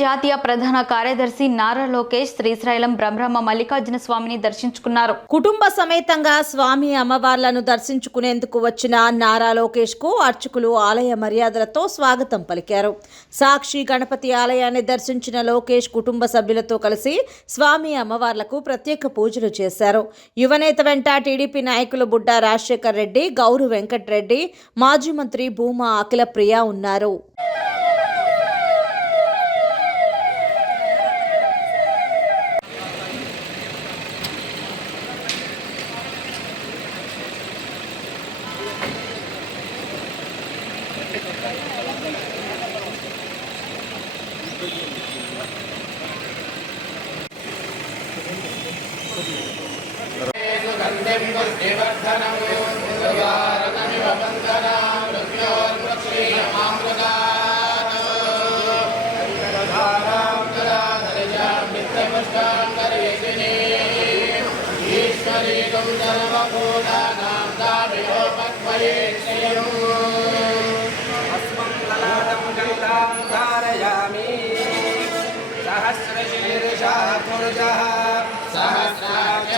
జాతీయ ప్రధాన కార్యదర్శి నారా లోకేష్ శ్రీశైలం బ్రహ్మ మల్లికార్జున స్వామిని దర్శించుకున్నారు. కుటుంబ సమేతంగా స్వామి అమ్మవార్లను దర్శించుకునేందుకు వచ్చిన నారా లోకేష్కు అర్చకులు ఆలయ మర్యాదలతో స్వాగతం పలికారు. సాక్షి గణపతి ఆలయాన్ని దర్శించిన లోకేష్ కుటుంబ సభ్యులతో కలిసి స్వామి అమ్మవార్లకు ప్రత్యేక పూజలు చేశారు. యువనేత వెంట టీడీపీ నాయకులు బుడ్డా రాజశేఖర్ రెడ్డి గౌరు వెంకట్రెడ్డి మాజీ మంత్రి భూమా అఖిల ప్రియ ఉన్నారు ఈశ్వరీకం సర్వభూతానాం దామిహోపత్వయే క్షయం सहस्राक्ष